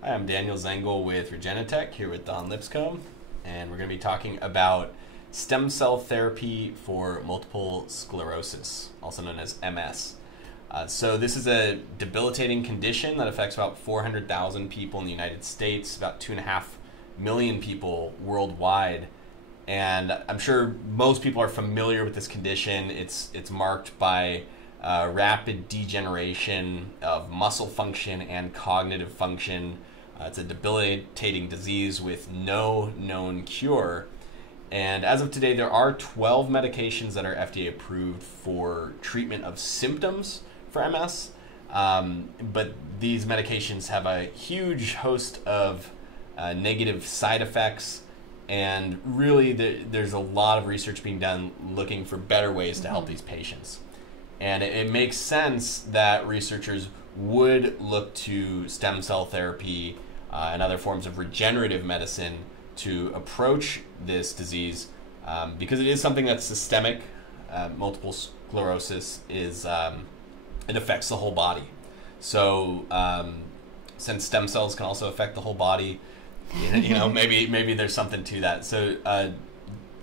Hi, I'm Daniel Zengel with Regenitech here with Don Lipscomb, and we're going to be talking about stem cell therapy for multiple sclerosis, also known as MS. So this is a debilitating condition that affects about 400,000 people in the United States, about 2.5 million people worldwide. And I'm sure most people are familiar with this condition. It's marked by rapid degeneration of muscle function and cognitive function. It's a debilitating disease with no known cure. And as of today, there are 12 medications that are FDA approved for treatment of symptoms for MS. But these medications have a huge host of negative side effects. And really, there's a lot of research being done looking for better ways to help these patients. And it makes sense that researchers would look to stem cell therapy and other forms of regenerative medicine to approach this disease because it is something that's systemic. Multiple sclerosis is it affects the whole body. So since stem cells can also affect the whole body, maybe there's something to that. So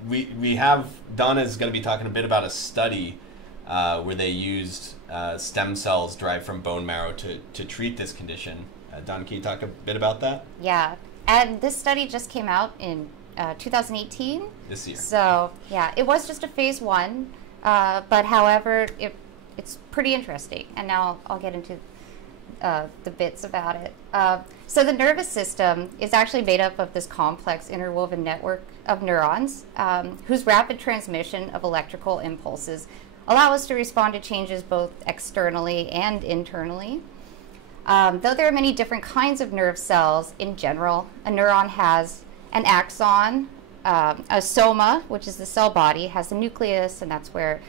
we have Donna is going to be talking a bit about a study where they used stem cells derived from bone marrow to treat this condition. Don, can you talk a bit about that? Yeah, and this study just came out in 2018. This year. So yeah, it was just a phase 1, but however, it's pretty interesting. And now I'll get into the bits about it. So the nervous system is actually made up of this complex interwoven network of neurons whose rapid transmission of electrical impulses allow us to respond to changes both externally and internally. Though there are many different kinds of nerve cells, in general, a neuron has an axon, a soma, which is the cell body, has the nucleus, and that's where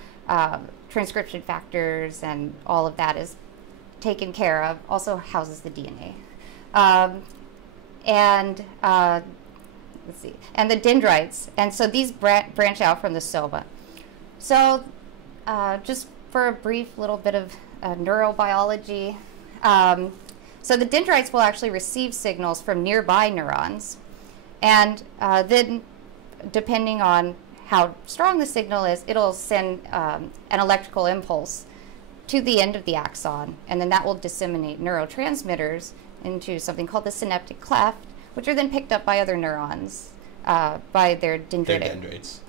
transcription factors and all of that is taken care of, also houses the DNA. Let's see, and the dendrites, and so these branch out from the soma. So just for a brief little bit of neurobiology, so the dendrites will actually receive signals from nearby neurons, and then depending on how strong the signal is, it'll send an electrical impulse to the end of the axon, and then that will disseminate neurotransmitters into something called the synaptic cleft, which are then picked up by other neurons by their dendrites.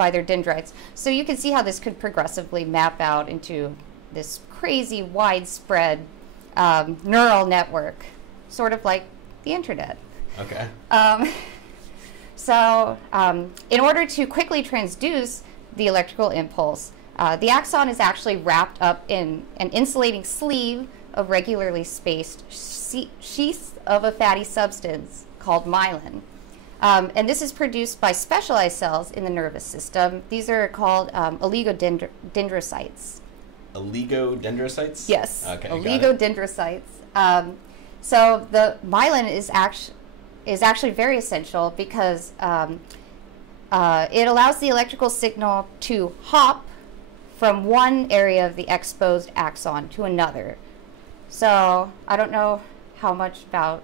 So you can see how this could progressively map out into this crazy widespread neural network, sort of like the internet. Okay. In order to quickly transduce the electrical impulse, the axon is actually wrapped up in an insulating sleeve of regularly spaced sheaths of a fatty substance called myelin. And this is produced by specialized cells in the nervous system. These are called oligodendrocytes. Oligodendrocytes? Yes, okay, oligodendrocytes. So the myelin is actually very essential because it allows the electrical signal to hop from one area of the exposed axon to another. So I don't know how much about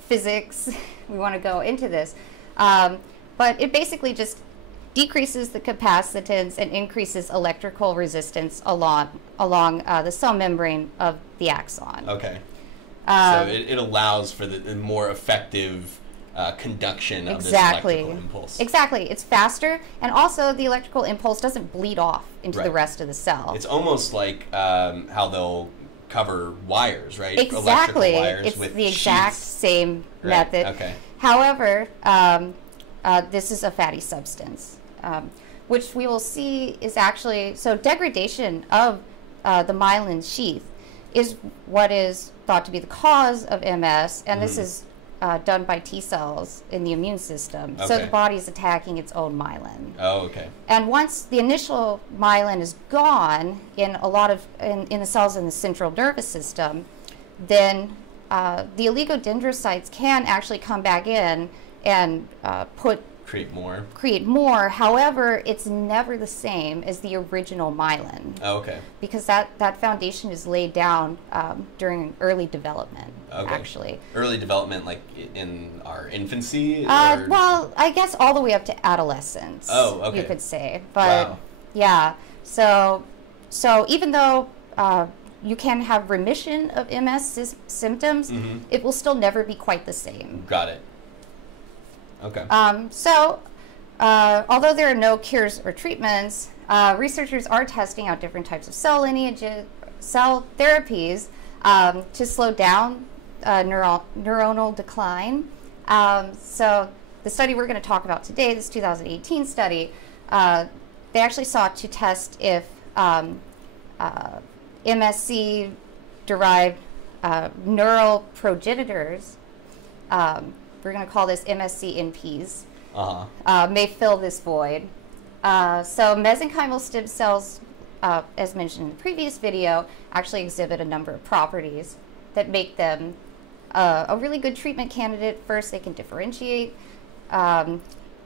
physics we want to go into this, but it basically just decreases the capacitance and increases electrical resistance along the cell membrane of the axon. Okay. So it allows for the more effective conduction of this electrical impulse. Exactly. It's faster, and also the electrical impulse doesn't bleed off into the rest of the cell. It's almost like how they'll cover wires, right? Exactly. Electrical wires it's with the exact sheaths. same method. Okay. However, this is a fatty substance, which we will see is actually, so degradation of the myelin sheath is what is thought to be the cause of MS, and this is done by T cells in the immune system. Okay. So the body is attacking its own myelin. Oh, okay. And once the initial myelin is gone in the cells in the central nervous system, then the oligodendrocytes can actually come back in and put create more. Create more. However, it's never the same as the original myelin. Oh, okay. Because that foundation is laid down during early development, actually. Early development, like in our infancy? Well, I guess all the way up to adolescence. Oh, okay. You could say. But, yeah. So even though you can have remission of MS symptoms, it will still never be quite the same. Got it. Okay. Although there are no cures or treatments, researchers are testing out different types of cell therapies to slow down neuronal decline. So the study we're going to talk about today, this 2018 study, they actually sought to test if MSC-derived neural progenitors, we're going to call this MSC-NPs, may fill this void. So mesenchymal stem cells, as mentioned in the previous video, actually exhibit a number of properties that make them a really good treatment candidate. First, they can differentiate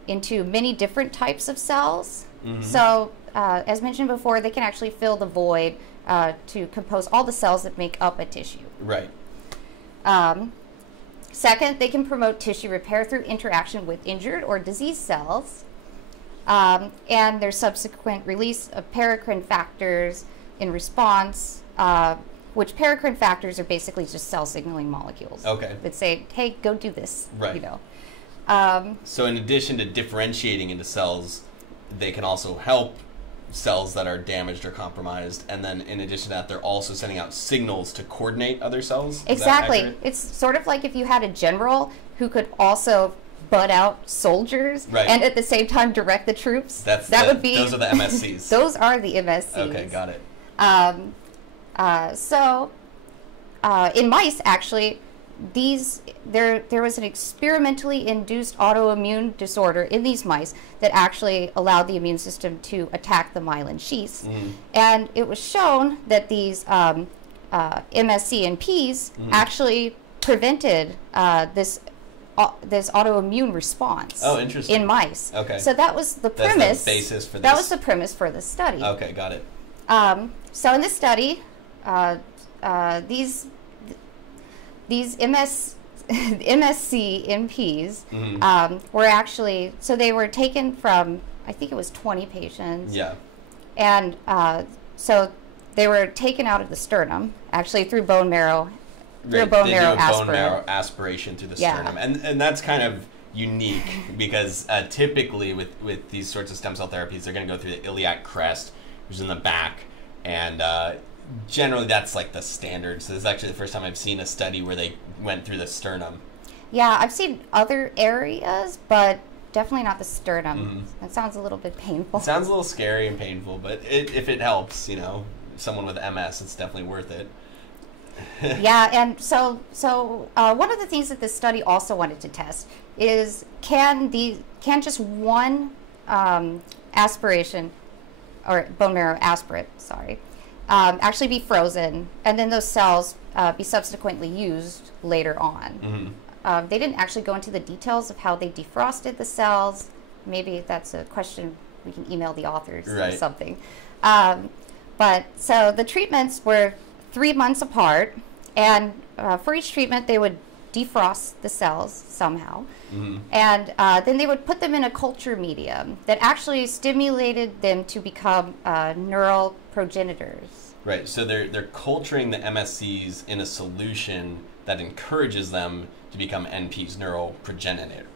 into many different types of cells. So, as mentioned before, they can actually fill the void to compose all the cells that make up a tissue. Right. Second, they can promote tissue repair through interaction with injured or diseased cells, and their subsequent release of paracrine factors in response, which paracrine factors are basically just cell signaling molecules. Okay. That say, hey, go do this. Right. You know. So in addition to differentiating into cells, they can also help cells that are damaged or compromised, and then in addition to that, they're also sending out signals to coordinate other cells? Exactly. It's sort of like if you had a general who could also butt out soldiers and at the same time direct the troops. Those are the MSCs. Those are the MSCs. Okay, got it. In mice, actually, there was an experimentally induced autoimmune disorder in these mice that actually allowed the immune system to attack the myelin sheaths. And it was shown that these MSC-NPs actually prevented this autoimmune response. Oh, interesting. In mice. Okay. So that was the premise. That's the basis for this. That was the premise for the study. Okay, got it. So in this study, these MSC-NPs were actually, so they were taken from, I think it was 20 patients. Yeah. And so they were taken out of the sternum, actually through bone marrow, Bone marrow aspiration through the sternum. And that's kind of unique because typically with these sorts of stem cell therapies, they're going to go through the iliac crest, which is in the back, and generally that's like the standard. So this is actually the first time I've seen a study where they went through the sternum. Yeah, I've seen other areas, but definitely not the sternum. That sounds a little bit painful. It sounds a little scary and painful, but if it helps, someone with MS, it's definitely worth it. Yeah, and so one of the things that this study also wanted to test is can just one aspiration or bone marrow aspirate, actually be frozen, and then those cells be subsequently used later on. They didn't actually go into the details of how they defrosted the cells. Maybe that's a question we can email the authors or something. But so the treatments were 3 months apart, and for each treatment they would defrost the cells somehow, and then they would put them in a culture medium that actually stimulated them to become neural progenitors. Right, so they're culturing the MSCs in a solution that encourages them to become NPs, neural progenitors?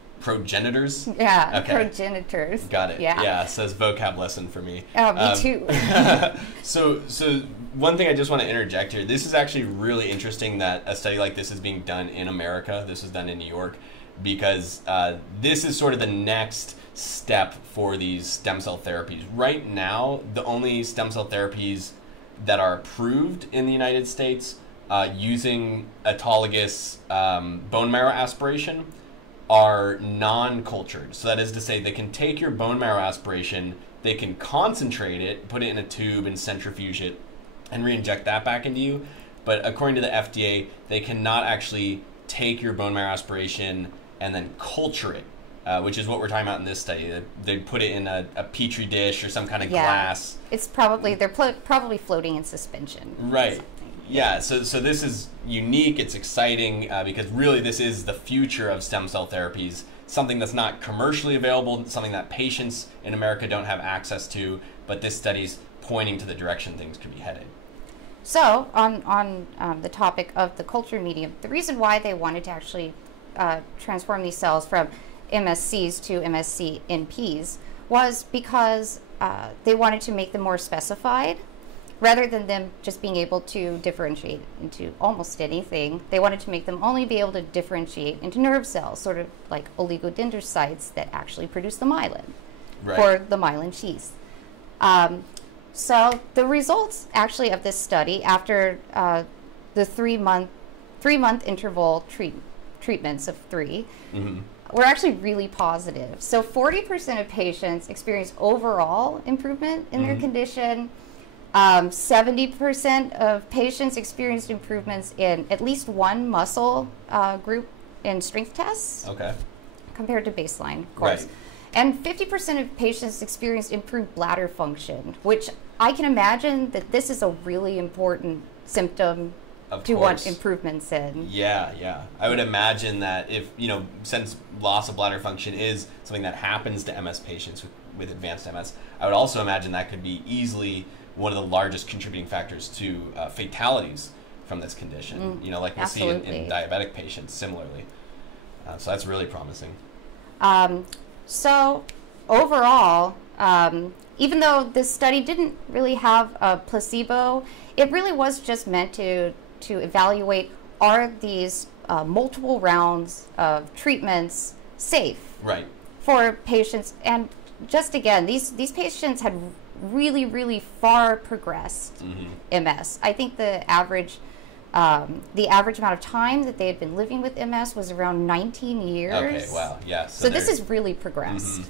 Yeah, okay. Progenitors. Got it. Yeah, so it's a vocab lesson for me. Oh, me too. So one thing I just want to interject here, this is actually really interesting that a study like this is being done in America. This was done in New York because this is sort of the next step for these stem cell therapies. Right now, the only stem cell therapies that are approved in the United States using autologous bone marrow aspiration are non-cultured. So that is to say, they can take your bone marrow aspiration, they can concentrate it, put it in a tube and centrifuge it, and re-inject that back into you. But according to the FDA, they cannot actually take your bone marrow aspiration and then culture it which is what we're talking about in this study. They put it in a petri dish or some kind of glass. It's probably, they're probably floating in suspension. Right. Yeah, so this is unique, it's exciting, because really this is the future of stem cell therapies, something that's not commercially available, something that patients in America don't have access to, but this study's pointing to the direction things could be headed. So, on the topic of the culture medium, the reason why they wanted to actually transform these cells from MSCs to MSC NPs was because they wanted to make them more specified. Rather than them just being able to differentiate into almost anything, they wanted to make them only be able to differentiate into nerve cells, sort of like oligodendrocytes that actually produce the myelin, or the myelin sheath. So the results actually of this study after the three-month interval treatments of 3 were actually really positive. So 40% of patients experienced overall improvement in their condition. 70% of patients experienced improvements in at least one muscle group in strength tests compared to baseline, of course. Right. And 50% of patients experienced improved bladder function, which I can imagine that this is a really important symptom to want improvements in. Yeah. I would imagine that if, since loss of bladder function is something that happens to MS patients with advanced MS, I would also imagine that could be easily one of the largest contributing factors to fatalities from this condition, like we see in diabetic patients similarly. So that's really promising. So overall, even though this study didn't really have a placebo, it really was just meant to evaluate, are these multiple rounds of treatments safe for patients? And just again, these patients had really, really far progressed MS. I think the average amount of time that they had been living with MS was around 19 years. Okay, wow, yeah. So this is really progressed.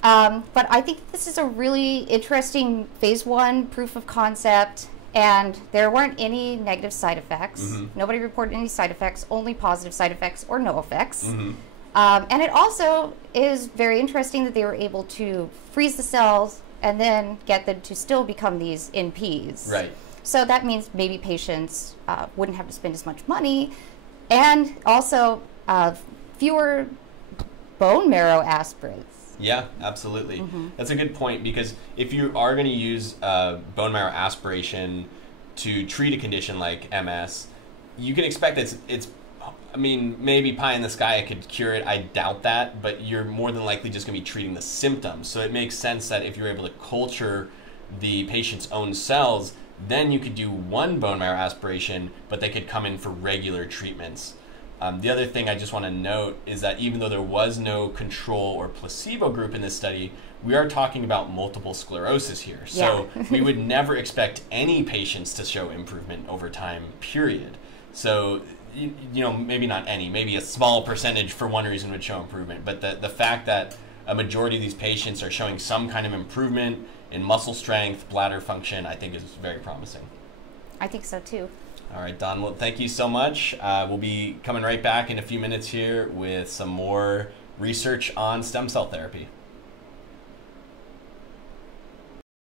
But I think this is a really interesting phase 1 proof of concept, and there weren't any negative side effects. Nobody reported any side effects, only positive side effects or no effects. And it also is very interesting that they were able to freeze the cells and then get them to still become these NPs. Right. So that means maybe patients wouldn't have to spend as much money, and also fewer bone marrow aspirates. Yeah, absolutely. That's a good point, because if you are going to use bone marrow aspiration to treat a condition like MS, you can expect that it's I mean, maybe pie in the sky, it could cure it. I doubt that, but you're more than likely just going to be treating the symptoms. So it makes sense that if you're able to culture the patient's own cells, then you could do one bone marrow aspiration, but they could come in for regular treatments. The other thing I just want to note is that even though there was no control or placebo group in this study, we are talking about multiple sclerosis here. So we would never expect any patients to show improvement over time, period. So maybe not any, maybe a small percentage for one reason would show improvement, but the fact that a majority of these patients are showing some kind of improvement in muscle strength, bladder function, I think is very promising. I think so too. All right, Don, well, thank you so much. We'll be coming right back in a few minutes here with some more research on stem cell therapy.